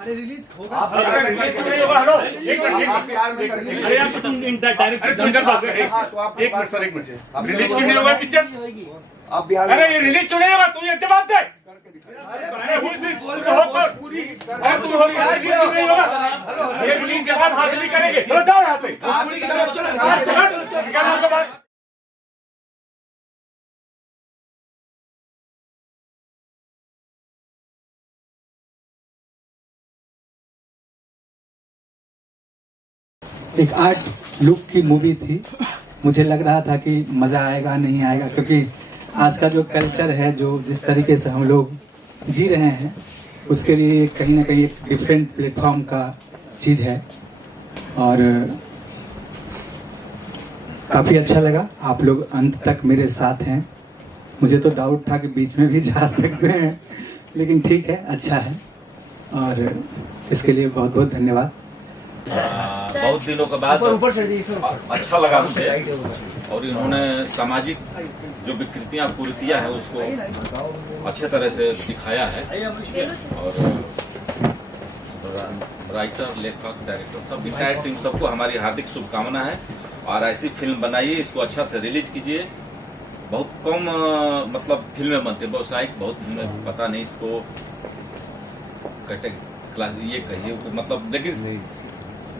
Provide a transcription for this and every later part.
अरे रिलीज होगा। आप रिलीज तो नहीं होगा। हेलो एक मिनट, अरे यार तुम डायरेक्ट एक मिनट सर, एक मिनट, रिलीज क्यों नहीं होगा पिक्चर? आप बिहार अरे ये रिलीज क्यों नहीं होगा? तू ये जवाब दे। अरे हुई दिस पूरी और तू हो रिलीज क्यों नहीं होगा? ये रिलीज के बाद हाजिरी करेंगे। चलो जाओ यहाँ से। चलो चलो निकालो उसको बाहर। एक आर्ट लुक की मूवी थी। मुझे लग रहा था कि मजा आएगा नहीं आएगा, क्योंकि आज का जो कल्चर है, जो जिस तरीके से हम लोग जी रहे हैं, उसके लिए कहीं ना कहीं एक डिफरेंट प्लेटफॉर्म का चीज है। और काफी अच्छा लगा, आप लोग अंत तक मेरे साथ हैं। मुझे तो डाउट था कि बीच में भी जा सकते हैं, लेकिन ठीक है, अच्छा है, और इसके लिए बहुत बहुत धन्यवाद। बहुत दिनों के बाद अच्छा लगा मुझे, और इन्होंने सामाजिक जो विकृतियां कुरीतियां हैं उसको अच्छे तरह से दिखाया है। और राइटर, लेखक, डायरेक्टर, सब इंटायर टीम, सबको हमारी हार्दिक शुभकामना है। और ऐसी फिल्म बनाइए, इसको अच्छा से रिलीज कीजिए। बहुत कम मतलब फिल्में बनती है, व्यावसायिक बहुत फिल्में, पता नहीं इसको ये कहिए मतलब, लेकिन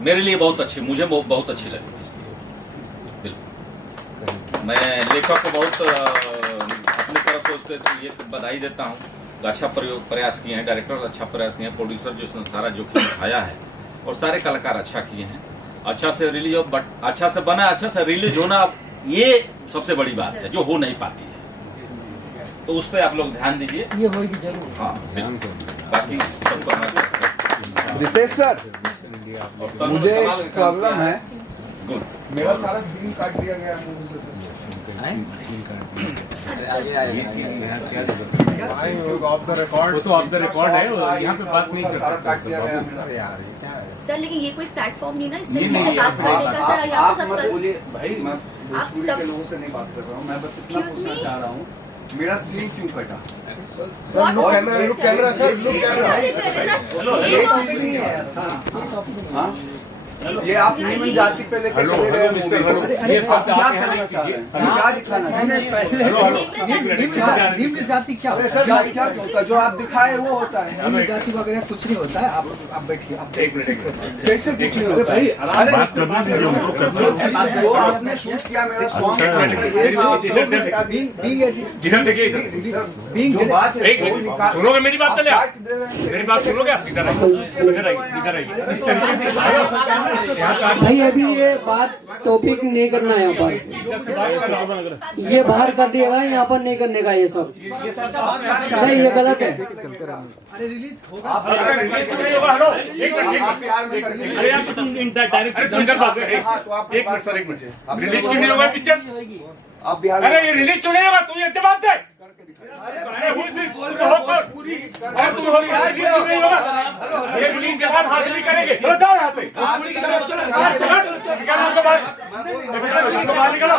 मेरे लिए बहुत अच्छी, मुझे बहुत अच्छी लगी। बिल्कुल मैं लेखक को बहुत अपनी तरफ से उसके ये बधाई देता हूँ। अच्छा प्रयास किए हैं, डायरेक्टर अच्छा प्रयास किए हैं, प्रोड्यूसर जो इसने सारा जोखिम उठाया है, और सारे कलाकार अच्छा किए हैं। अच्छा से रिलीज हो, बट अच्छा से बना, अच्छा से रिलीज होना, ये सबसे बड़ी बात है जो हो नहीं पाती है। तो उस पर आप लोग ध्यान दीजिए, ये होगी जरूर। हाँ बाकी सबको रितेश सर, मुझे एक प्रॉब्लम है। मेरा सारा सीन काट दिया गया मूवी से। ऑफ द रिकॉर्ड है, यहाँ पे बात नहीं कर काट दिया गया सर। लेकिन ये कोई प्लेटफॉर्म नहीं ना इस तरीके से बात करने का सर। यहाँ पे सब बोलिए भाई, मैं भोजपुरी के लोगों से नहीं बात कर रहा हूँ। मैं बस इतना पूछना चाह रहा हूँ, मेरा सीन क्यों कटा? कैमरा सर, ये चीज नहीं है। ये आप नीमन जाति पे लेकर चले गए मूवी को। ये सब क्या कहना चाह रहे हैं? क्या दिखाना है? निम्न जाति क्या होता है? क्या होता है? जो आप दिखाए वो होता है। निम्न जाति वगैरह कुछ नहीं होता है। आप बैठिए, आप एक मिनट। कैसे कुछ नहीं होता है? वो आपने शूट किया मेरा सॉन्ग, जो बात है सुनोगे मेरी बात? मेरी बात सुनोगे आप? इधर आइए। इस तरीके से भाई अभी ये बात टॉपिक नहीं करना है यहाँ पर, ये बाहर कर दिया है, यहाँ पर नहीं करने का ये सब नहीं, ये गलत है। अरे रिलीज होगा। आप रिलीज तो नहीं होगा। हेलो एक मिनट, अरे यार तुम डायरेक्ट एक मिनट सर, एक मिनट, रिलीज क्यों नहीं होगा पिक्चर? आप बिहार अरे ये रिलीज क्यों नहीं होगा? तू ये जवाब दे। अरे हुई दिस पूरी और तू हो रिलीज क्यों नहीं होगा? ये रिलीज के बाद हाजिरी करेंगे। चलो जाओ यहाँ से। निकालो उसको बाहर। उसको बाहर निकालो।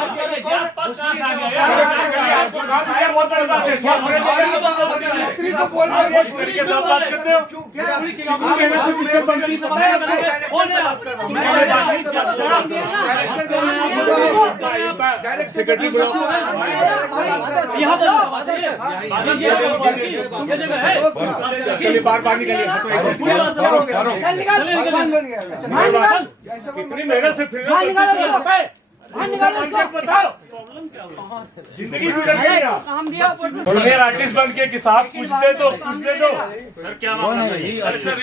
बहुत बड़ी बात है। इस तरीके से आप बात करते हो? सेक्रेटरी चलिए बार निकलिए। कितनी मेहनत से फिल्म बताओ, जिंदगी गुजर गई। जूनियर आर्टिस्ट बन के कि साहब कुछ दे दो, कुछ दे दो। सर क्या मामला है? अरे सर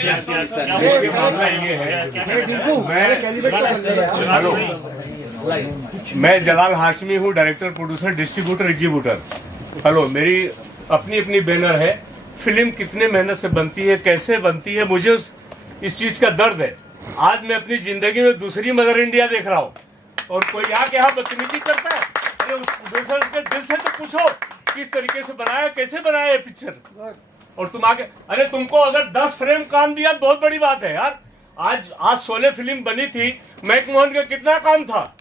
मामला ये है, मैं जलाल हाशमी हूँ, डायरेक्टर, प्रोड्यूसर, डिस्ट्रीब्यूटर, एग्जीब्यूटर। हेलो, मेरी अपनी अपनी बैनर है। फिल्म कितने मेहनत से बनती है, कैसे बनती है, मुझे इस चीज का दर्द है। आज मैं अपनी जिंदगी में दूसरी मदर इंडिया देख रहा हूँ, और कोई आके यहाँ बदतमीजी करता है। अरे उस प्रोड्यूसर के दिल से तो पूछो किस तरीके से बनाया, कैसे बनाया ये पिक्चर। और तुम आके, अरे तुमको अगर 10 फ्रेम काम दिया तो बहुत बड़ी बात है यार। आज 16 फिल्म बनी थी। मैकमोहन का कितना काम था?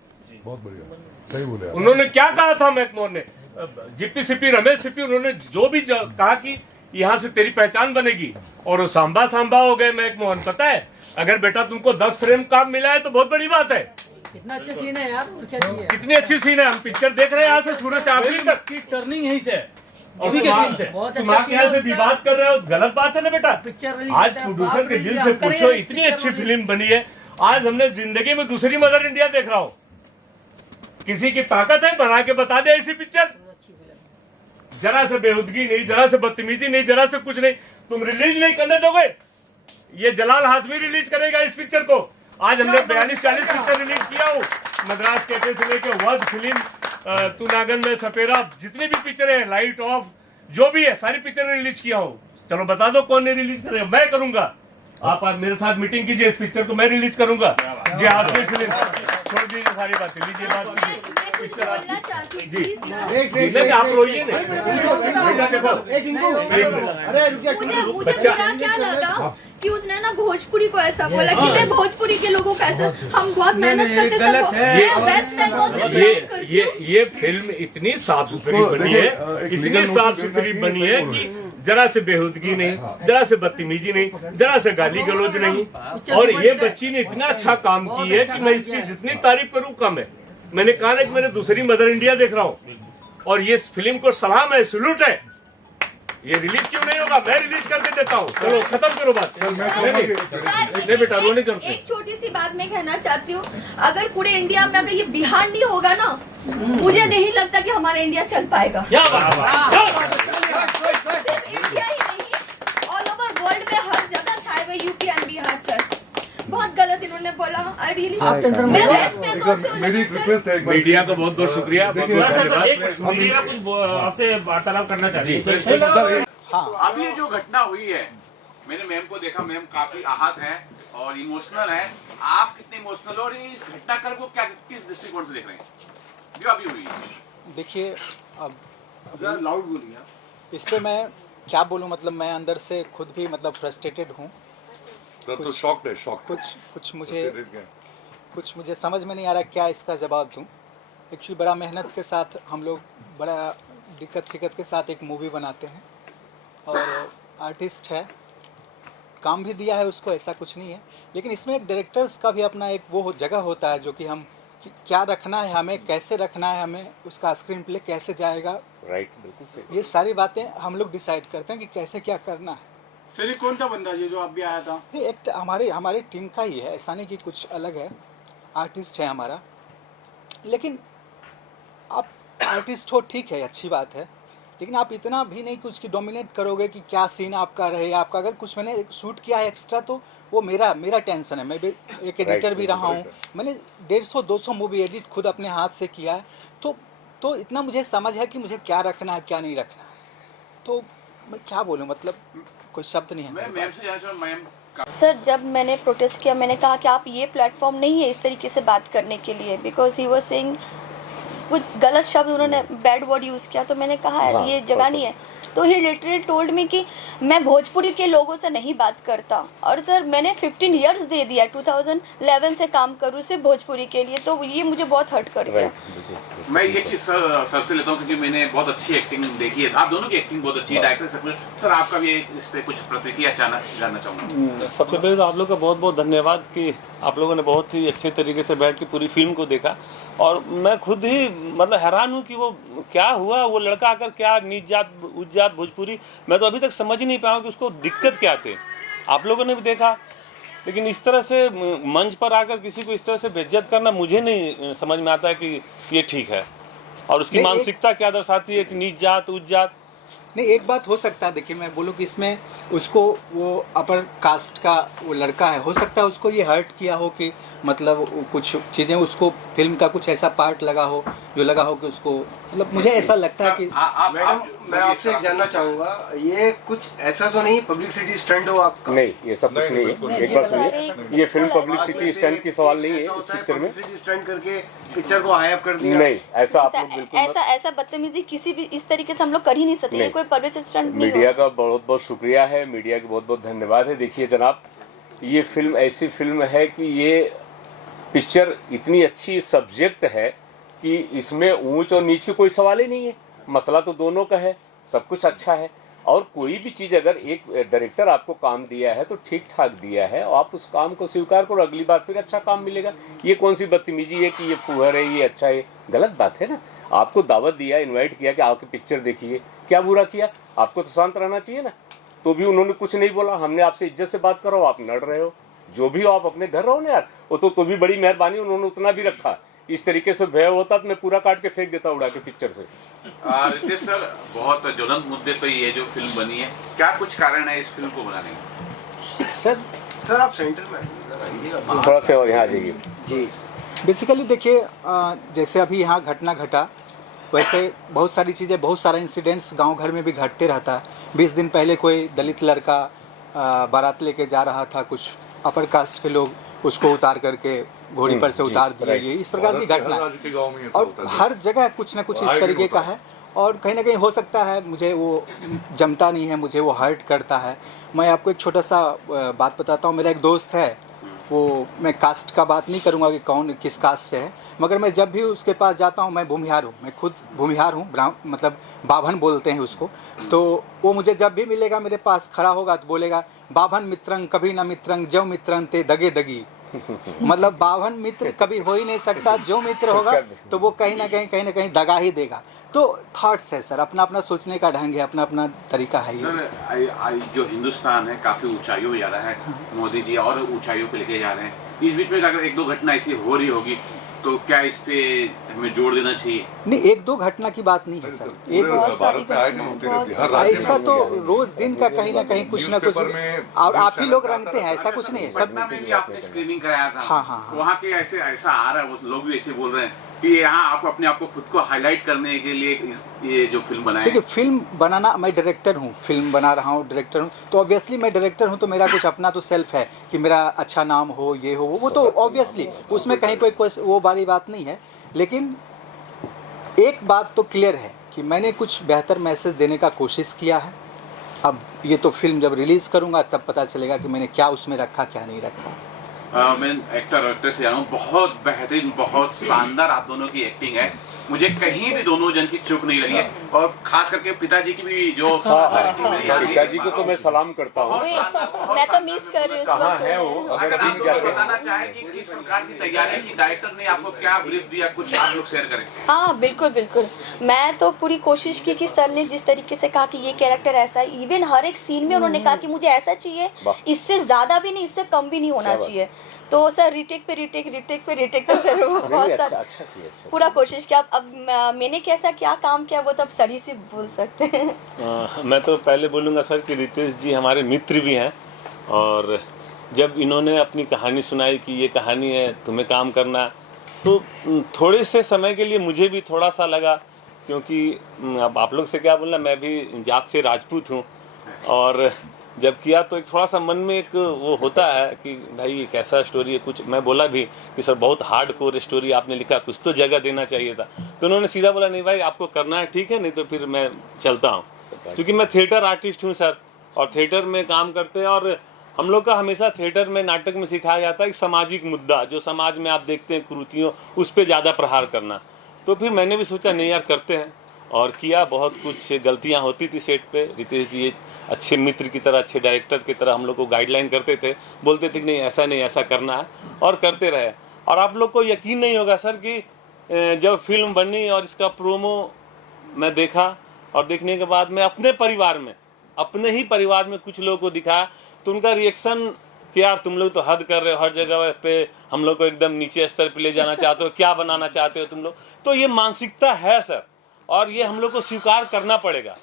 बहुत बढ़िया, सही बोले। उन्होंने क्या कहा था मैकमोहन ने, जीपी सीपी, रमेश सीपी, उन्होंने जो भी कहा कि यहाँ से तेरी पहचान बनेगी। और वो सांबा सांबा हो गए महक मोहन, पता है अगर बेटा तुमको 10 फ्रेम काम मिला है तो बहुत बड़ी बात है। इतना अच्छा सीन है यार, और क्या चाहिए। कितनी अच्छी सीन है, हम पिक्चर देख रहे हैं यहाँ से शुरू से आखिरी तक की टर्निंग यहीं से है। और अभी के सीन से बहुत तुम अच्छा आके यहाँ से विवाद कर रहे हो, गलत बात है ना बेटा। पिक्चर रिलीज आज होता है, प्रोड्यूसर के बाप दिल रे, से हम करेंगे पूछो, इतनी पिक्चर अच्छी रिलीज। फिल्म बनी है। आज हमने जिंदगी में दूसरी मदर इंडिया देख रहा हूँ। किसी की ताकत है बना के बता दे ऐसी पिक्चर। जरा से बेहुदगी नहीं, जरा से बदतमीजी नहीं, जरा से कुछ नहीं। तुम रिलीज नहीं करने दोगे, ये जलाल हाशमी रिलीज करेगा इस पिक्चर को। आज हमने 42-40 पिक्चर रिलीज किया हूँ, मद्रास कैफे से लेके वध फिल्म, तू नागन में सपेरा, जितनी भी पिक्चर है, लाइट ऑफ, जो भी है सारी पिक्चर रिलीज किया हूँ। चलो बता दो कौन नहीं रिलीज करेगा, मैं करूंगा। आप आज मेरे साथ मीटिंग कीजिए, इस पिक्चर को मैं रिलीज करूंगा। जी हाशमी फिल्म, छोड़ दीजिए सारी बातें, लीजिए बात कीजिए। मैं कुछ बोलना चाहती जी। थी सर। नहीं, आप रोइए नहीं, बेटा देखो, मुझे बुरा क्या लगा कि उसने ना भोजपुरी को ऐसा बोला कि मैं भोजपुरी के लोगों को ऐसा, हम बहुत मेहनत करते सब। मैं वेस्ट बंगाल से बिलोंग करती हूँ। ये फिल्म इतनी साफ सुथरी बनी है, इतनी साफ सुथरी बनी है कि जरा से बेहुदगी नहीं, जरा से बदतमीजी नहीं, जरा से गाली गलौज नहीं। और ये बच्ची ने इतना अच्छा काम की है कि मैं इसकी जितनी तारीफ करूं कम है। मैंने कहा ना कि मैंने दूसरी मदर इंडिया देख रहा हूं, और ये फिल्म को सलाम है, सैल्यूट है। ये रिलीज क्यों नहीं होगा, मैं रिलीज करके देता हूँ। चलो खत्म करो बात। नहीं बेटा, रोने करते। एक छोटी सी बात मैं कहना चाहती हूँ, अगर पूरे इंडिया में अगर ये बिहार नहीं होगा ना, मुझे नहीं लगता कि हमारा इंडिया चल पाएगा। सिर्फ इंडिया ही नहीं, ऑल ओवर वर्ल्ड में हर जगह छाए हुए यूपी एंड बिहार सर। बहुत गलत इन्होंने बोला। आई रियली, मैं वेस्ट बंगाल से हूँ, मेरी एक लेकिन रिक्वेस्ट है, मीडिया को बहुत बहुत शुक्रिया, बहुत बहुत धन्यवाद। मीडिया कुछ आपसे वार्तालाप करना चाहती है। सर अभी ये जो घटना हुई है, मैंने मैम को देखा, मैम काफी आहत है और इमोशनल है। आप कितने इमोशनल हो और इस घटनाक्रम को क्या, किस दृष्टिकोण से देख रहे हैं जो अभी हुई है? देखिए, अब जरा लाउड बोलिए। इस पे मैं क्या बोलूं, मतलब मैं अंदर से खुद भी मतलब फ्रस्ट्रेटेड हूं। सर तो शॉक्ड है, शॉक कुछ मुझे समझ में नहीं आ रहा क्या इसका जवाब दूं। एक्चुअली बड़ा मेहनत के साथ हम लोग, बड़ा दिक्कत शिकत के साथ एक मूवी बनाते हैं, और आर्टिस्ट है, काम भी दिया है उसको, ऐसा कुछ नहीं है। लेकिन इसमें एक डायरेक्टर्स का भी अपना एक वो जगह होता है, जो कि हम क्या रखना है, हमें कैसे रखना है, हमें उसका स्क्रीन प्ले कैसे जाएगा, राइट, बिल्कुल सही। ये सारी बातें हम लोग डिसाइड करते हैं कि कैसे क्या करना है। सर ये कौन था बंदा ये जो आप भी आया था? ये एक हमारी टीम का ही है, ऐसा नहीं कि कुछ अलग है, आर्टिस्ट है हमारा। लेकिन आप आर्टिस्ट हो, ठीक है, अच्छी बात है, लेकिन आप इतना भी नहीं कुछ की डोमिनेट करोगे कि क्या सीन आपका रहे। आपका अगर कुछ मैंने शूट किया है एक्स्ट्रा, तो वो मेरा टेंशन है। मैं भी एक एडिटर भी रहा हूँ, मैंने 150-200 मूवी एडिट खुद अपने हाथ से किया है, तो इतना मुझे समझ है कि मुझे क्या रखना है क्या नहीं रखना है। तो मैं क्या बोलूँ, मतलब कोई शब्द नहीं है मेरे पास। सर जब मैंने प्रोटेस्ट किया, मैंने कहा कि आप ये प्लेटफॉर्म नहीं है इस तरीके से बात करने के लिए, बिकॉज ही वाज सेइंग कुछ गलत शब्द, उन्होंने बैड वर्ड यूज़ किया। तो मैंने कहा ये जगह नहीं है। तो ही लिटरली टोल्ड मी कि मैं भोजपुरी के लोगों से नहीं बात करता। और सर मैंने 15 इयर्स दे दिया, 2011 से काम करूँ सिर्फ भोजपुरी के लिए, तो ये मुझे बहुत हर्ट कर गया। मैं ये चीज सर से लेता हूँ क्योंकि मैंने बहुत अच्छी एक्टिंग देखी है, आप दोनों की एक्टिंग बहुत अच्छी है, डायरेक्टर सब कुछ। सर आपका भी इस पे कुछ प्रतिक्रिया जानना चाहूँगा। सबसे पहले तो आप लोग का बहुत बहुत धन्यवाद कि आप लोगों ने बहुत ही अच्छे तरीके से बैठ के पूरी फिल्म को देखा। और मैं खुद ही मतलब हैरान हूँ कि वो क्या हुआ, वो लड़का आकर क्या नीच जात उच्च जात भोजपुरी, मैं तो अभी तक समझ ही नहीं पाया कि उसको दिक्कत क्या थे। आप लोगों ने भी देखा, लेकिन इस तरह से मंच पर आकर किसी को इस तरह से बेइज्जत करना मुझे नहीं समझ में आता है कि ये ठीक है। और उसकी मानसिकता क्या दर्शाती है कि नीच जात उच्च जात। नहीं, एक बात हो सकता है, देखिए मैं बोलूँ कि इसमें उसको वो अपर कास्ट का वो लड़का है, हो सकता है उसको ये हर्ट किया हो कि मतलब कुछ चीज़ें उसको फिल्म का कुछ ऐसा पार्ट लगा हो जो लगा हो कि उसको, मतलब मुझे ऐसा लगता है कि मैं आपसे एक जानना चाहूँगा, ये कुछ ऐसा तो नहीं पब्लिसिटी स्टंट हो आपका? नहीं, ये सब कुछ नहीं है। एक बार सुनिए, ये फिल्म पब्लिसिटी स्टंट की सवाल नहीं है इस पिक्चर में। पब्लिसिटी स्टंट करके पिक्चर को हाइप कर दिया? नहीं, ऐसा आप लोग बिल्कुल ऐसा बदतमीजी किसी भी इस तरीके से हम लोग कर ही नहीं सकते। कोई पब्लिसिटी स्टंट नहीं। मीडिया का बहुत बहुत शुक्रिया है, मीडिया का बहुत बहुत धन्यवाद है। देखिए जनाब, ये फिल्म ऐसी फिल्म है कि ये पिक्चर इतनी अच्छी सब्जेक्ट है कि इसमें ऊंच और नीच की कोई सवाल ही नहीं है। मसला तो दोनों का है, सब कुछ अच्छा है। और कोई भी चीज़ अगर एक डायरेक्टर आपको काम दिया है तो ठीक ठाक दिया है और आप उस काम को स्वीकार करो, अगली बार फिर अच्छा काम मिलेगा। ये कौन सी बदतमीजी है कि ये फुहर है, ये अच्छा है, गलत बात है ना। आपको दावत दिया, इनवाइट किया कि आके पिक्चर देखिए, क्या बुरा किया? आपको तो शांत रहना चाहिए ना। तो भी उन्होंने कुछ नहीं बोला, हमने आपसे इज्जत से बात करो, आप लड़ रहे हो। जो भी हो आप अपने घर रहो ना यार। वो तो भी बड़ी मेहरबानी, उन्होंने उतना भी रखा। इस तरीके से भय होता तो मैं पूरा काट के फेंक देता उड़ा के पिक्चर से। रितेश सर, बहुत ज्वलंत मुद्दे पे ये जो फिल्म बनी है, क्या कुछ कारण है इस फिल्म को बनाने का? सर आप सेंटर में आइए। थोड़ा सा और यहाँ आ जाइए जी। बेसिकली देखिए, जैसे अभी यहाँ घटना घटा, वैसे बहुत सारी चीज़ें, बहुत सारे इंसिडेंट्स गांव घर में भी घटते रहता है। 20 दिन पहले कोई दलित लड़का बारात लेके जा रहा था, कुछ अपर कास्ट के लोग उसको उतार करके घोड़ी पर से उतार दिए गए। इस प्रकार की घटना और हर जगह कुछ ना कुछ इस तरीके का है। और कहीं ना कहीं हो सकता है मुझे वो जमता नहीं है, मुझे वो हर्ट करता है। मैं आपको एक छोटा सा बात बताता हूँ। मेरा एक दोस्त है, वो, मैं कास्ट का बात नहीं करूँगा कि कौन किस कास्ट से है, मगर मैं जब भी उसके पास जाता हूँ, मैं भूमिहार हूँ, मैं खुद भूमिहार हूँ, मतलब बाभन बोलते हैं उसको। तो वो मुझे जब भी मिलेगा, मेरे पास खड़ा होगा तो बोलेगा, बाभन मित्रंग कभी न मित्रंग जो मित्रं ते दगे दगी। मतलब बाभन मित्र कभी हो ही नहीं सकता, जो मित्र होगा तो वो कहीं ना कहीं दगा ही देगा। तो थॉट्स है सर, अपना अपना सोचने का ढंग है, अपना अपना तरीका है। सर, जो हिंदुस्तान है काफी ऊंचाइयों पे जा रहा है, मोदी जी और ऊंचाइयों पे लेके जा रहे हैं। इस बीच में अगर एक दो घटना ऐसी हो रही होगी तो क्या इस पे हमें जोड़ देना चाहिए? नहीं, एक दो घटना की बात नहीं है सर, ऐसा तो रोज दिन का कहीं ना कहीं कुछ ना कुछ, और आप ही लोग रंगते हैं, ऐसा कुछ नहीं है। पटना में भी आपने स्क्रीनिंग कराया था। हाँ। वहाँ के ऐसा आ रहा है, वो लोग भी ऐसे बोल रहे हैं कि यहाँ आप अपने आप को खुद को हाईलाइट करने के लिए ये जो फिल्म बनाए। देखिए, फिल्म बनाना, मैं डायरेक्टर हूँ, फिल्म बना रहा हूँ, डायरेक्टर हूँ, तो ऑब्वियसली मैं डायरेक्टर हूँ तो मेरा कुछ अपना तो सेल्फ है कि मेरा अच्छा नाम हो, ये हो वो तो ऑब्वियसली उसमें कहीं कोई वो वाली बात नहीं है। लेकिन एक बात तो क्लियर है कि मैंने कुछ बेहतर मैसेज देने का कोशिश किया है। अब ये तो फिल्म जब रिलीज़ करूँगा तब पता चलेगा कि मैंने क्या उसमें रखा, क्या नहीं रखा। मैं एक्टर से जानूँ, बहुत बेहतरीन, बहुत शानदार आप दोनों की एक्टिंग है। मुझे कहीं भी दोनों जन की चूक नहीं लगी है। और खास करके पिताजी की भी जो पिताजी को तो मैं सलाम करता हूँ। मैं तो मिस कर रही हूँ। कहाँ है वो? अगर आप बताना चाहें कि किस प्रकार की तैयारी की, डायरेक्टर ने आपको क्या ब्रीफ दिया, कुछ आप लोग शेयर करें। हाँ बिल्कुल। मैं तो पूरी कोशिश की कि सर ने जिस तरीके से कहा कि ये कैरेक्टर ऐसा है, इवन हर एक सीन में उन्होंने कहा कि मुझे ऐसा चाहिए, इससे ज्यादा भी नहीं, इससे कम भी नहीं होना चाहिए। तो सर रिटेक पे रिटेक तो फिर बहुत सारा पूरा कोशिश किया। अब मैंने कैसा क्या काम किया वो तो अब सर ही से बोल सकते हैं। मैं तो पहले बोलूँगा सर कि रितेश जी हमारे मित्र भी हैं, और जब इन्होंने अपनी कहानी सुनाई कि ये कहानी है, तुम्हें काम करना, तो थोड़े से समय के लिए मुझे भी थोड़ा सा लगा, क्योंकि अब आप लोग से क्या बोलना, मैं भी जात से राजपूत हूँ, और जब किया तो एक थोड़ा सा मन में एक वो होता है कि भाई ये कैसा स्टोरी है। कुछ मैं बोला भी कि सर बहुत हार्ड कोर स्टोरी आपने लिखा, कुछ तो जगह देना चाहिए था। तो उन्होंने सीधा बोला, नहीं भाई आपको करना है ठीक है, नहीं तो फिर मैं चलता हूँ। क्योंकि मैं थिएटर आर्टिस्ट हूँ सर, और थिएटर में काम करते हैं, और हम लोग का हमेशा थिएटर में, नाटक में सिखाया जाता है कि सामाजिक मुद्दा जो समाज में आप देखते हैं कुरीतियों, उस पर ज़्यादा प्रहार करना। तो फिर मैंने भी सोचा नहीं यार करते हैं, और किया। बहुत कुछ गलतियाँ होती थी सेट पे। रितेश जी अच्छे मित्र की तरह, अच्छे डायरेक्टर की तरह हम लोग को गाइडलाइन करते थे, बोलते थे कि नहीं ऐसा नहीं, ऐसा करना है, और करते रहे। और आप लोग को यकीन नहीं होगा सर कि जब फिल्म बनी और इसका प्रोमो मैं देखा, और देखने के बाद मैं अपने परिवार में, अपने ही परिवार में कुछ लोगों को दिखाया, तो उनका रिएक्शन कि यार तुम लोग तो हद कर रहे हो, हर जगह पे हम लोग को एकदम नीचे स्तर पे ले जाना चाहते हो, क्या बनाना चाहते हो तुम लोग। तो ये मानसिकता है सर, और ये हम लोग को स्वीकार करना पड़ेगा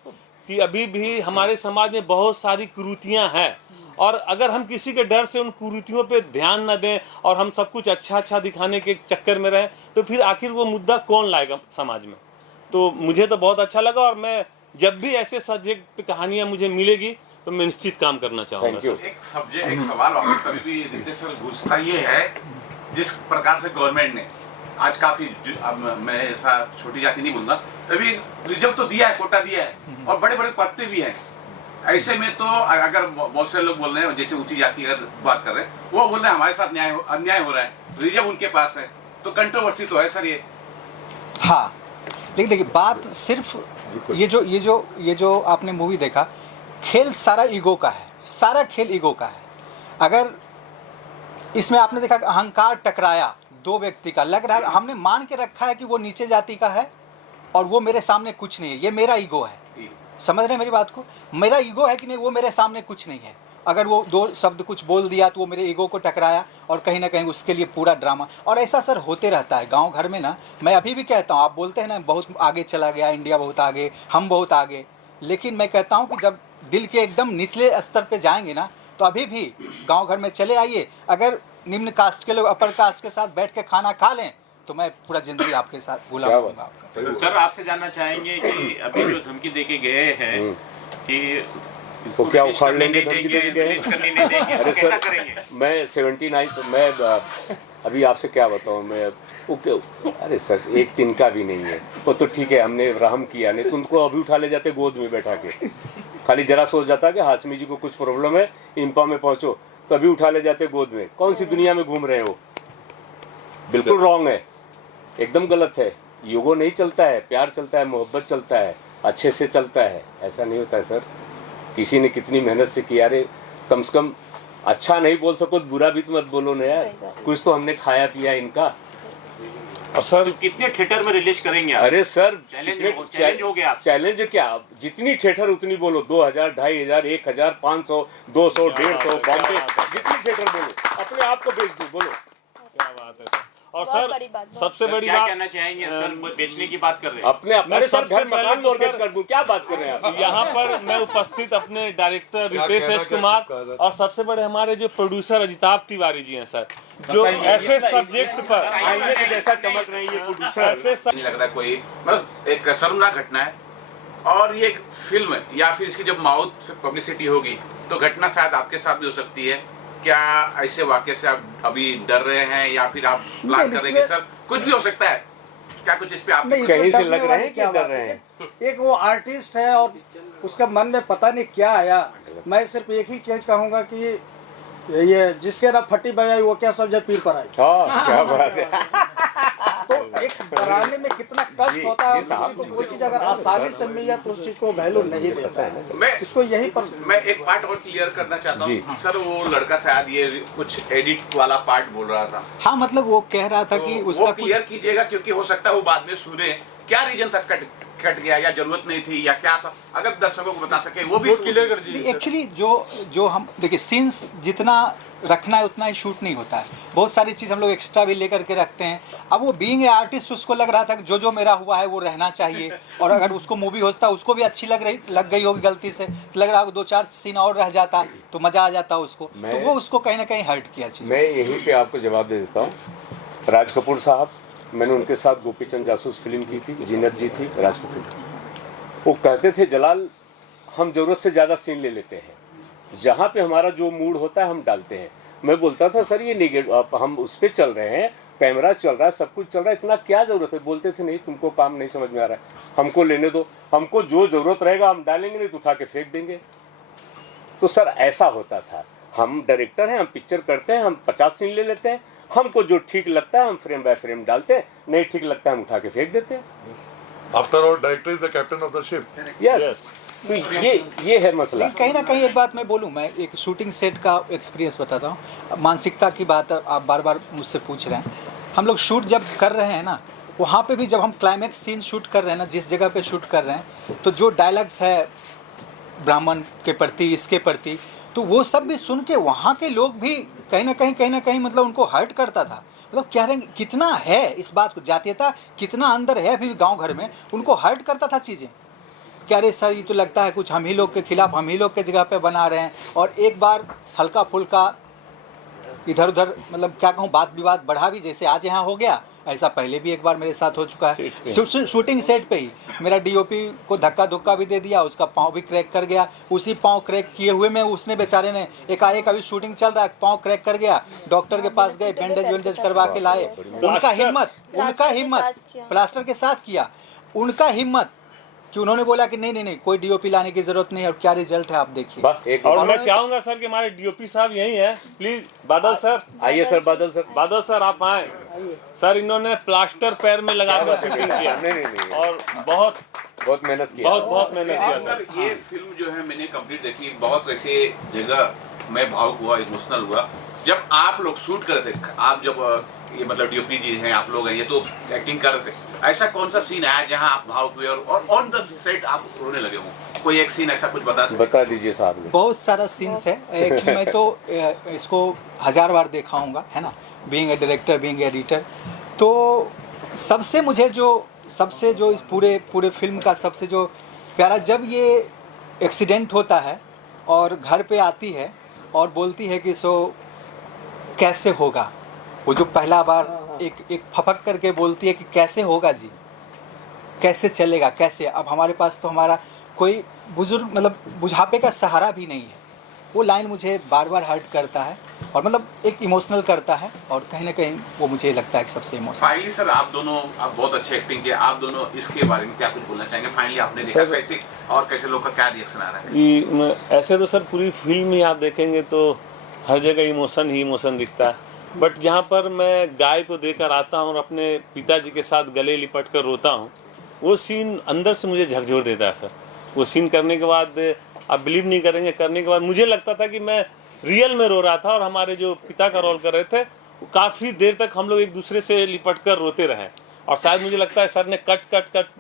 कि अभी भी हमारे समाज में बहुत सारी कुरीतियां हैं, और अगर हम किसी के डर से उन कुरीतियों पे ध्यान न दें और हम सब कुछ अच्छा दिखाने के चक्कर में रहें, तो फिर आखिर वो मुद्दा कौन लाएगा समाज में। तो मुझे तो बहुत अच्छा लगा, और मैं जब भी ऐसे सब्जेक्ट पे कहानियाँ मुझे मिलेगी तो मैं निश्चित काम करना चाहूँगा सर। एक सवाल ऑफिस कभी भी रितेश सर पूछता ये है, जिस प्रकार से गवर्नमेंट ने आज काफी, अब मैं ऐसा छोटी जाति नहीं बोलूंगा, तभी रिजर्व तो दिया है, कोटा दिया है, और बड़े बड़े पद पे भी हैं। ऐसे में तो अगर बहुत से लोग बोल रहे हैं, जैसे ऊंची जाति की बात कर रहे हैं, वो बोल रहे हैं हमारे साथ अन्याय हो रहा है, रिजर्व उनके पास है, तो कंट्रोवर्सी तो है सर ये। हाँ, लेकिन देखिए बात सिर्फ ये जो आपने मूवी देखा, खेल सारा ईगो का है, सारा खेल ईगो का है। अगर इसमें आपने देखा कि अहंकार टकराया दो व्यक्ति का, लग रहा है हमने मान के रखा है कि वो नीचे जाति का है और वो मेरे सामने कुछ नहीं है, ये मेरा ईगो है। समझ रहे हैं मेरी बात को? मेरा ईगो है कि नहीं, वो मेरे सामने कुछ नहीं है। अगर वो दो शब्द कुछ बोल दिया तो वो मेरे ईगो को टकराया और कहीं ना कहीं उसके लिए पूरा ड्रामा। और ऐसा सर होते रहता है गांव घर में ना। मैं अभी भी कहता हूँ, आप बोलते हैं ना बहुत आगे चला गया, इंडिया बहुत आगे, हम बहुत आगे, लेकिन मैं कहता हूँ कि जब दिल के एकदम निचले स्तर पे जाएंगे ना, तो अभी भी गांव घर में चले आइए, अगर निम्न कास्ट के लोग अपर कास्ट के साथ बैठ के खाना खा लें तो मैं पूरा जिंदगी आपके साथ भूला दूंगा आपका। सर आपसे जानना चाहेंगे कि अभी जो धमकी देके गए हैं कि इसको क्या उखाड़ लेंगे, धमकी देके गए रिलीज करने नहीं देंगे, अरे कैसा सर, करेंगे? मैं 79 मैं अभी आपसे क्या बताऊँ मैं, अरे सर एक दिन का भी नहीं है वो तो ठीक है, हमने रहम किया, नहीं तो उनको अभी उठा ले जाते गोद में बैठा के। खाली जरा सोच जाता कि हाशमी जी को कुछ प्रॉब्लम है, इंपा में पहुंचो, तो अभी उठा ले जाते गोद में। कौन सी दुनिया में घूम रहे हो? बिल्कुल रॉन्ग है, एकदम गलत है। ईगो नहीं चलता है, प्यार चलता है, मोहब्बत चलता है, अच्छे से चलता है। ऐसा नहीं होता है सर। किसी ने कितनी मेहनत से किया, अरे कम से कम अच्छा नहीं बोल सको तो बुरा भी तो मत बोलो ना यार, कुछ तो हमने खाया पिया इनका। और सर कितने थिएटर में रिलीज करेंगे आप? अरे सर चैलेंज हो गया। चैलेंज क्या, जितनी थिएटर उतनी बोलो, 2000, 2500, 1000, 500, 200, 150, बॉम्बे, जितनी थिएटर बोलो, अपने आप को बेच दो, बोलो। क्या बात है सर। और बहुत सर बड़ी बात है। सबसे बड़ी क्या बात कहना चाहेंगे सर, बेचने की बात कर रहे हैं? अपने मैं सर सबसे घर पहले मकान तो मॉर्गेज सर- कर दूं, क्या बात कर रहे हैं आप? यहाँ पर मैं उपस्थित अपने डायरेक्टर रितेश एस कुमार और सबसे बड़े हमारे जो प्रोड्यूसर अजिताभ तिवारी जी हैं सर, जो ऐसे सब्जेक्ट पर आईने के जैसा चमक रहे हैं ये प्रोड्यूसर। ऐसे नहीं लग रहा कोई, मतलब एक शर्मनाक घटना है। और ये एक फिल्म या फिर इसकी जब माउथ पब्लिसिटी होगी तो घटना शायद आपके साथ भी हो सकती है। क्या ऐसे वाक्य से आप अभी डर रहे हैं या फिर आप प्लान कर रहे हैं कि सर कुछ भी हो सकता है? क्या कुछ इस पे आप कहीं से लग रहे हैं कि डर रहे हैं? एक वो आर्टिस्ट है और उसका मन में पता नहीं क्या आया। मैं सिर्फ एक ही चीज कहूंगा कि ये जिसके ना फटी बजाई वो क्या समझे पीर पर आई। हाँ क्या बात है। तो एक बनाने में कितना कष्ट होता है, किसी को कोई चीज अगर आसानी से मिल जाए तो उस चीज को वैल्यू नहीं देता है। मैं इसको यही पर मैं एक पार्ट और क्लियर करना चाहता हूँ सर। वो लड़का शायद ये कुछ एडिट वाला पार्ट बोल रहा था। हाँ, मतलब वो कह रहा था कि तो उसका वो क्लियर कीजिएगा, क्योंकि हो सकता है वो बाद में सुने क्या रीजन था कट गया, या जरूरत नहीं थी, या क्या था। अगर दर्शकों को बता सके वो भी क्लियर कर दीजिए। एक्चुअली जो हम देखिए, सीन्स जितना रखना है उतना ही शूट नहीं होता है। बहुत सारी चीज़ हम लोग एक्स्ट्रा भी लेकर के रखते हैं। अब वो बीइंग ए आर्टिस्ट उसको लग रहा था कि जो मेरा हुआ है वो रहना चाहिए, और अगर उसको मूवी होता उसको भी अच्छी लग गई होगी गलती से, तो लग रहा है 2-4 सीन और रह जाता तो मज़ा आ जाता उसको, तो वो उसको कहीं ना कहीं हर्ट किया चीज़। मैं यहीं पे आपको जवाब दे देता हूँ। राज कपूर साहब, मैंने उनके साथ गोपीचंद जासूस फिल्म की थी, जीनत जी थी, राज कपूर। वो कहते थे जलाल हम ज़रूरत से ज़्यादा सीन ले लेते हैं, जहाँ पे हमारा जो मूड होता है हम डालते हैं। मैं बोलता था सर ये नेगेटिव, हम उस पर चल रहे हैं, कैमरा चल रहा है, सब कुछ चल रहा है, इतना क्या ज़रूरत है? बोलते थे नहीं तुमको काम नहीं समझ में आ रहा है, हमको लेने दो, हमको जो ज़रूरत रहेगा हम डालेंगे, नहीं तो उठा के फेंक देंगे। तो सर ऐसा होता था। हम डायरेक्टर हैं, हम पिक्चर करते हैं, हम 50 सीन ले लेते हैं, हमको जो ठीक लगता है हम फ्रेम बाय फ्रेम डालते हैं, नहीं ठीक लगता है हम उठा के फेंक देते हैं। After all, director is the captain of the ship. Yes, तो ये है मसला। कहीं ना कहीं एक बात मैं बोलूँ, मैं एक शूटिंग सेट का एक्सपीरियंस बताता हूँ। मानसिकता की बात आप बार बार मुझसे पूछ रहे हैं। हम लोग शूट जब कर रहे हैं ना, वहाँ पे भी जब हम क्लाइमैक्स सीन शूट कर रहे हैं ना, जिस जगह पे शूट कर रहे हैं, तो जो डायलॉग्स है ब्राह्मण के प्रति, इसके प्रति, तो वो सब भी सुन के वहाँ के लोग भी कहीं ना कहीं मतलब उनको हर्ट करता था। मतलब क्या रहेंगे, कितना है इस बात को, जातीयता कितना अंदर है अभी भी गांव घर में, उनको हर्ट करता था चीज़ें। क्या रे सर, ये तो लगता है कुछ हम ही लोग के खिलाफ, हम ही लोग के जगह पे बना रहे हैं। और एक बार हल्का फुल्का इधर उधर, मतलब क्या कहूँ, बात विवाद बढ़ा भी, जैसे आज यहाँ हो गया, ऐसा पहले भी एक बार मेरे साथ हो चुका है। शूटिंग सेट पे ही मेरा डीओपी को धक्का धुक्का भी दे दिया, उसका पाँव भी क्रैक कर गया। उसी पाँव क्रैक किए हुए में उसने बेचारे ने एकाएक, अभी शूटिंग चल रहा है, पाँव क्रैक कर गया, डॉक्टर के पास गए, बैंडेज वैंडेज करवा के लाए। उनका हिम्मत प्लास्टर के साथ किया, उनका हिम्मत कि उन्होंने बोला कि नहीं कोई डीओपी लाने की जरूरत नहीं है। और क्या रिजल्ट है आप देखिए। और मैं चाहूंगा सर कि हमारे डीओपी साहब यही है, प्लीज बादल सर आइए सर। बादल सर आप आए सर। इन्होंने प्लास्टर पैर में लगा कर शूटिंग किया नहीं। और बहुत बहुत मेहनत किया, बहुत मेहनत किया सर। सर ये फिल्म जो है मैंने कंप्लीट देखी, बहुत ऐसे जगह मैं भावुक हुआ, इमोशनल हुआ जब आप लोग शूट कर रहे थे। आप जब ये मतलब डीओपी जी हैं, आप लोग हैं, ये तो एक्टिंग कर रहे थे, ऐसा कौन सा सीन आया जहां आप भावुक हुए और ऑन द सेट आप रोने लगे हो? कोई एक सीन ऐसा कुछ बता दीजिए साहब ने। बहुत सारा सीन्स है एक्चुअली। मैं तो इसको 1000 बार देखा हूँगा, है ना, being a director, being editor. तो सबसे जो इस पूरे फिल्म का सबसे जो प्यारा, जब ये एक्सीडेंट होता है और घर पे आती है और बोलती है कि सो कैसे होगा, वो जो पहला बार एक फपक करके बोलती है कि कैसे होगा जी, कैसे चलेगा, कैसे, अब हमारे पास तो हमारा कोई बुजुर्ग मतलब बुढ़ापे का सहारा भी नहीं है। वो लाइन मुझे बार बार हर्ट करता है और मतलब एक इमोशनल करता है और कहीं ना कहीं वो मुझे लगता है कि सबसे इमोशनल। फाइनली सर आप बहुत अच्छे एक्टिंग किए, आप दोनों इसके बारे में क्या कुछ बोलना चाहेंगे? फाइनली आपने देखा कैसे और कैसे लोग का क्या रिएक्शन आ रहा है? ऐसे तो सर पूरी फिल्म ही आप देखेंगे तो हर जगह इमोशन ही इमोशन दिखता है, बट जहाँ पर मैं गाय को देकर आता हूँ और अपने पिताजी के साथ गले लिपट कर रोता हूँ, वो सीन अंदर से मुझे झकझोर देता है सर। वो सीन करने के बाद आप बिलीव नहीं करेंगे, करने के बाद मुझे लगता था कि मैं रियल में रो रहा था और हमारे जो पिता का रोल कर रहे थे काफ़ी देर तक हम लोग एक दूसरे से लिपट कर रोते रहे। और शायद मुझे लगता है सर ने कट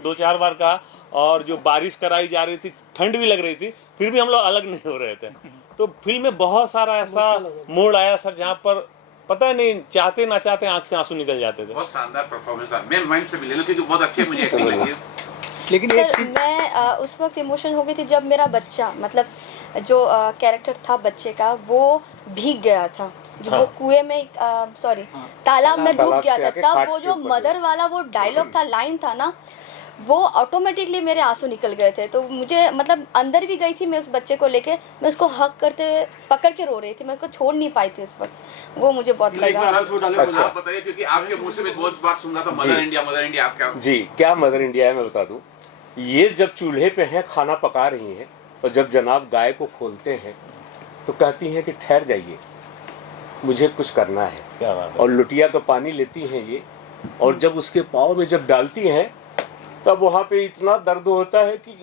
2-4 बार कहा, और जो बारिश कराई जा रही थी, ठंड भी लग रही थी, फिर भी हम लोग अलग नहीं हो रहे थे। तो फिल्म में बहुत सारा ऐसा मोड़ आया सर जहाँ पर पता नहीं चाहते ना चाहते आंख से आंसू निकल जाते थे। बहुत शानदार परफॉर्मेंस है, मैं माइंड से भी ले लो क्योंकि बहुत अच्छे मुझे एक्टिंग लगी। लेकिन सर मैं उस वक्त इमोशन हो गई थी जब मेरा बच्चा, मतलब जो कैरेक्टर था बच्चे का, वो भीग गया था, जो वो कुएं में तालाब में डूब गया था। तब वो जो मदर वाला वो डायलॉग था, लाइन था ना, वो ऑटोमेटिकली मेरे आंसू निकल गए थे। तो मुझे मतलब अंदर भी गई थी मैं उस बच्चे को लेके, मैं उसको हक करते पकड़ के रो रही थी, मैं उसको छोड़ नहीं पाई थी उस वक्त। वो मुझे बहुत लगा। आप बताइए क्योंकि आपके मुंह से मैं बहुत बार सुन रहा था मदर इंडिया, आप क्या? जी, क्या मदर इंडिया है मैं बता दूं। ये जब चूल्हे पे हैं, खाना पका रही हैं, और जब जनाब गाय को खोलते हैं तो कहती हैं कि ठहर जाइए, मुझे कुछ करना है। क्या बात है। और लुटिया का पानी लेती हैं ये, और जब उसके पाँव में जब डालती हैं तब वहाँ पे इतना दर्द होता है कि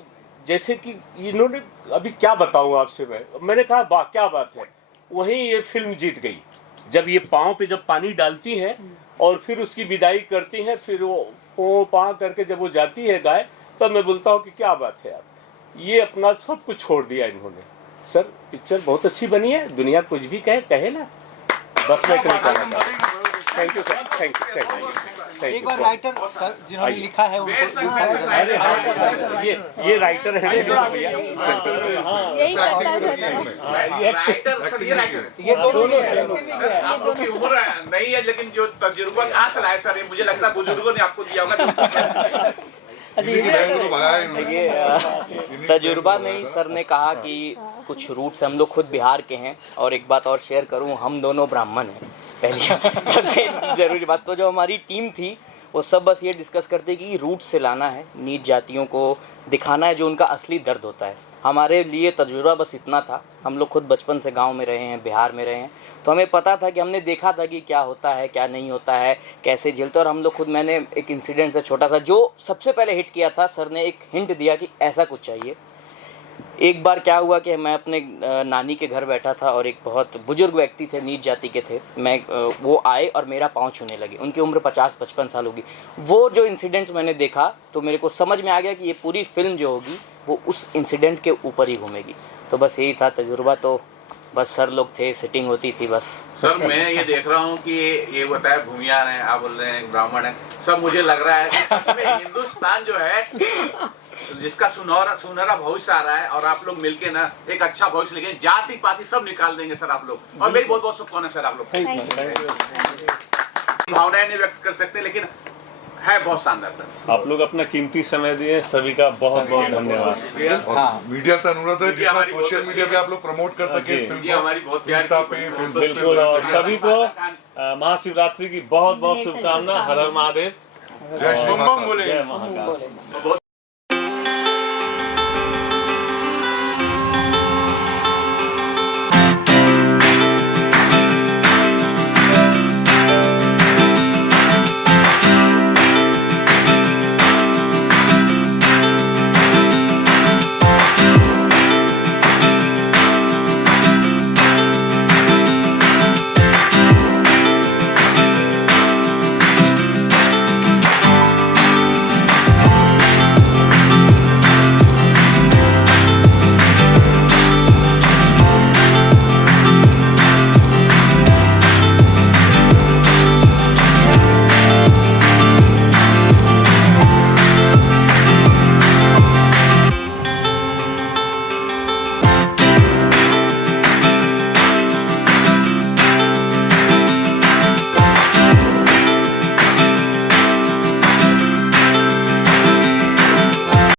जैसे कि इन्होंने, अभी क्या बताऊँ आपसे, मैंने कहा वाह क्या बात है। वहीं ये फिल्म जीत गई। जब ये पाँव पे जब पानी डालती हैं और फिर उसकी विदाई करती हैं, फिर वो पो पा करके जब वो जाती है गाय, तब मैं बोलता हूँ कि क्या बात है यार, ये अपना सब कुछ छोड़ दिया इन्होंने। सर पिक्चर बहुत अच्छी बनी है, दुनिया कुछ भी कहे ना, बस मैं इतना कहना चाहता हूँ। Thank you sir, thank you. एक बार राइटर सर जिन्होंने लिखा है उनको ये राइटर है यही करता ये दोनों आपकी उम्र नहीं है, लेकिन जो तजुर्बा कहाँ से लाए सर? मुझे लगता है बुजुर्गों ने आपको दिया होगा। तजुर्बा नहीं, सर ने कहा कि कुछ रूट्स हम लोग खुद बिहार के हैं। और एक बात और शेयर करूं, हम दोनों ब्राह्मण हैं। पहली सबसे ज़रूरी बात, तो जो हमारी टीम थी वो सब बस ये डिस्कस करते कि रूट से लाना है, नीच जातियों को दिखाना है जो उनका असली दर्द होता है। हमारे लिए तजुर्बा बस इतना था, हम लोग खुद बचपन से गांव में रहे हैं, बिहार में रहे हैं, तो हमें पता था कि हमने देखा था कि क्या होता है क्या नहीं होता है, कैसे झेलते। और हम लोग खुद, मैंने एक इंसिडेंट से छोटा सा जो सबसे पहले हिट किया था, सर ने एक हिंट दिया कि ऐसा कुछ चाहिए। एक बार क्या हुआ कि मैं अपने नानी के घर बैठा था और एक बहुत बुजुर्ग व्यक्ति थे, नीच जाति के थे, वो आए और मेरा पाँव छूने लगे। उनकी उम्र 50-55 साल होगी। वो जो इंसिडेंट्स मैंने देखा तो मेरे को समझ में आ गया कि ये पूरी फिल्म जो होगी वो उस इंसिडेंट के ऊपर ही घूमेगी। तो बस यही था तजुर्बा। तो बस सर लोग थे, सेटिंग होती थी बस। सर मैं ये देख रहा हूँ कि ये बताया भूमियार हैं, आप बोल रहे हैं ब्राह्मण है, सब मुझे लग रहा है कि सच में हिंदुस्तान जो है जिसका सुनहरा भविष्य आ रहा है, और आप लोग मिलके ना एक अच्छा भविष्य लेके जाति पाति सब निकाल देंगे सर आप लोग। और मेरी बहुत बहुत शुभकामनाएं सर आप लोग। भावनाएं नहीं व्यक्त कर सकते, लेकिन है बहुत शानदार सर। आप लोग अपना कीमती समय दिए, सभी का बहुत बहुत धन्यवाद। हाँ, मीडिया से अनुरोध है जितना सोशल मीडिया पे आप लोग प्रमोट कर सके इस फिल्म को, हमारी बहुत बिल्कुल। और सभी को महाशिवरात्रि की बहुत बहुत शुभकामना। हर हर महादेव, जय श्री महाकाल। जय महाकाल।